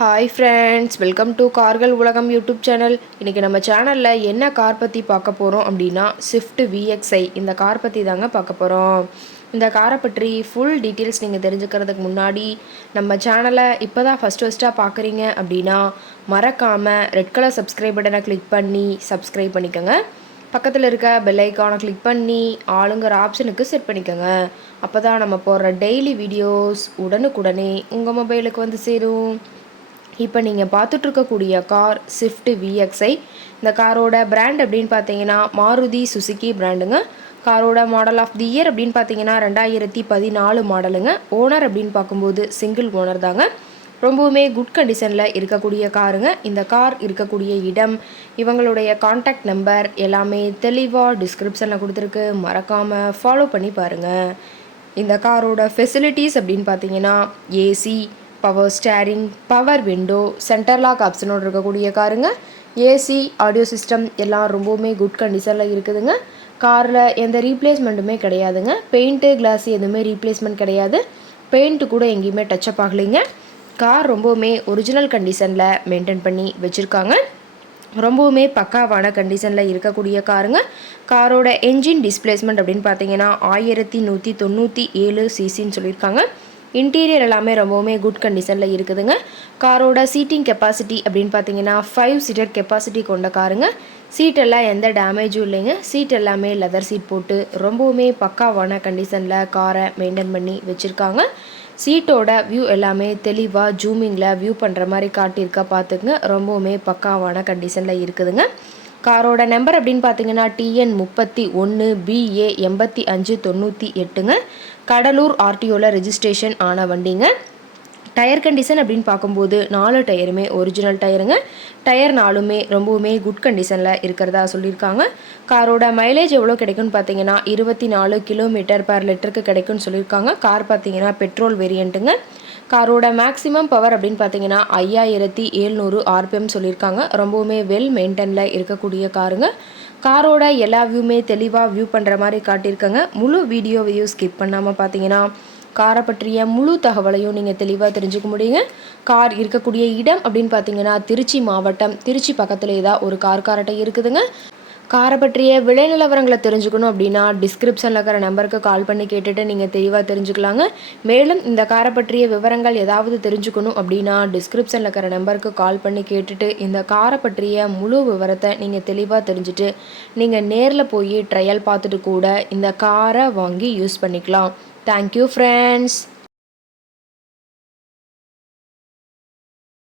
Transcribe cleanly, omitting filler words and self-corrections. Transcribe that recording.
Hi friends, welcome to கார்கள் உலகம் YouTube channel. இன்றைக்கி நம்ம சேனலில் என்ன கார் பற்றி பார்க்க போகிறோம் அப்படின்னா ஸ்விஃப்ட் VXi இந்த கார் பற்றி தாங்க பார்க்க போகிறோம். இந்த காரை பற்றி ஃபுல் டீட்டெயில்ஸ் நீங்கள் தெரிஞ்சுக்கிறதுக்கு முன்னாடி நம்ம சேனலை இப்போ தான் ஃபஸ்ட்டாக பார்க்குறீங்க அப்படின்னா மறக்காமல் ரெட் கலர் சப்ஸ்கிரைப் பட்டனை கிளிக் பண்ணி சப்ஸ்கிரைப் பண்ணிக்கோங்க. பக்கத்தில் இருக்க பெல் ஐக்கானை கிளிக் பண்ணி ஆளுங்கிற ஆப்ஷனுக்கு செட் பண்ணிக்கோங்க. அப்போ தான் நம்ம போடுற டெய்லி வீடியோஸ் உடனுக்குடனே உங்கள் மொபைலுக்கு வந்து சேரும். இப்போ நீங்கள் பார்த்துட்ருக்கக்கூடிய கார் ஸ்விஃப்ட் VXi. இந்த காரோட பிராண்ட் அப்படின்னு பார்த்தீங்கன்னா மாருதி சுசுகி பிராண்டுங்க. காரோட மாடல் ஆஃப் தி இயர் அப்படின்னு பார்த்தீங்கன்னா 2014 மாடலுங்க. ஓனர் அப்படின்னு பார்க்கும்போது சிங்கிள் ஓனர் தாங்க. ரொம்பவுமே குட் கண்டிஷனில் இருக்கக்கூடிய காருங்க. இந்த கார் இருக்கக்கூடிய இடம், இவங்களுடைய காண்டாக்ட் நம்பர் எல்லாமே தெளிவாக டிஸ்கிரிப்ஷனில் கொடுத்துருக்கு. மறக்காமல் ஃபாலோ பண்ணி பாருங்கள். இந்த காரோட ஃபெசிலிட்டிஸ் அப்படின்னு பார்த்தீங்கன்னா AC, power steering, power window, centre lock ஆப்ஷனோடு இருக்கக்கூடிய காருங்க. ஏசி, ஆடியோ சிஸ்டம் எல்லாம் ரொம்பவுமே குட் கண்டிஷனில் இருக்குதுங்க. காரில் எந்த ரீப்ளேஸ்மெண்ட்டுமே கிடையாதுங்க. பெயிண்ட்டு, கிளாஸ் எதுவுமே ரீப்ளேஸ்மெண்ட் கிடையாது. பெயிண்ட்டு கூட எங்கேயுமே டச்சப் ஆகலைங்க. கார் ரொம்பவுமே ஒரிஜினல் கண்டிஷனில் மெயின்டைன் பண்ணி வச்சுருக்காங்க. ரொம்பவுமே பக்காவான கண்டிஷனில் இருக்கக்கூடிய காருங்க. காரோட என்ஜின் டிஸ்பிளேஸ்மெண்ட் அப்படின்னு பார்த்தீங்கன்னா 1197 சிசின்னு சொல்லியிருக்காங்க. இன்டீரியர் எல்லாமே ரொம்பவுமே குட் கண்டிஷனில் இருக்குதுங்க. காரோட சீட்டிங் கெப்பாசிட்டி அப்படின்னு பார்த்தீங்கன்னா 5 சீட்டர் கெப்பாசிட்டி கொண்ட காருங்க. சீட்டெல்லாம் எந்த டேமேஜும் இல்லைங்க. சீட் எல்லாமே லெதர் சீட் போட்டு ரொம்பவுமே பக்காவான கண்டிஷனில் காரை மெயின்டைன் பண்ணி வச்சுருக்காங்க. சீட்டோட வியூ எல்லாமே தெளிவாக ஜூமிங்கில் வியூ பண்ணுற மாதிரி காட்டியிருக்கா பார்த்துக்குங்க. ரொம்பவுமே பக்காவான கண்டிஷனில் இருக்குதுங்க. காரோட நம்பர் அப்படின்னு பார்த்தீங்கன்னா TN 31 BA 8598ங்க. கடலூர் RTOவில் ரெஜிஸ்ட்ரேஷன் ஆன வண்டிங்க. டயர் கண்டிஷன் அப்படின்னு பார்க்கும்போது 4 டயருமே ஒரிஜினல் டயருங்க. டயர் 4மே ரொம்பவுமே குட் கண்டிஷனில் இருக்கிறதா சொல்லியிருக்காங்க. காரோட மைலேஜ் எவ்வளோ கிடைக்கும்னு பார்த்தீங்கன்னா 24 km/லிட்டருக்கு கிடைக்கும்னு சொல்லியிருக்காங்க. கார் பார்த்தீங்கன்னா பெட்ரோல் வேரியண்ட்டுங்க. காரோட மேக்ஸிமம் பவர் அப்படின்னு பார்த்தீங்கன்னா 5700 RPM சொல்லியிருக்காங்க. ரொம்பவுமே வெல் மெயின்டெனில் இருக்கக்கூடிய காருங்க. காரோட எல்லா வியூமே தெளிவாக வியூ பண்ணுற மாதிரி காட்டியிருக்காங்க. முழு வீடியோவையும் ஸ்கிப் பண்ணாமல் பார்த்தீங்கன்னா காரை பற்றிய முழு தகவலையும் நீங்கள் தெளிவாக தெரிஞ்சுக்க முடியுங்க. கார் இருக்கக்கூடிய இடம் அப்படின்னு பார்த்தீங்கன்னா திருச்சி மாவட்டம், திருச்சி பக்கத்துலேயே தான் ஒரு கார்ட்டை இருக்குதுங்க. காரை பற்றிய விலை நிலவரங்களை தெரிஞ்சுக்கணும் அப்படின்னா டிஸ்கிரிப்ஷனில் இருக்கிற நம்பருக்கு கால் பண்ணி கேட்டுட்டு நீங்கள் தெளிவாக தெரிஞ்சுக்கலாங்க. மேலும் இந்த காரை பற்றிய விவரங்கள் ஏதாவது தெரிஞ்சுக்கணும் அப்படின்னா டிஸ்கிரிப்ஷனில் இருக்கிற நம்பருக்கு கால் பண்ணி கேட்டுட்டு இந்த காரை பற்றிய முழு விவரத்தை நீங்கள் தெளிவாக தெரிஞ்சுட்டு நீங்கள் நேரில் போய் ட்ரையல் பார்த்துட்டு கூட இந்த காரை வாங்கி யூஸ் பண்ணிக்கலாம். Thank you friends.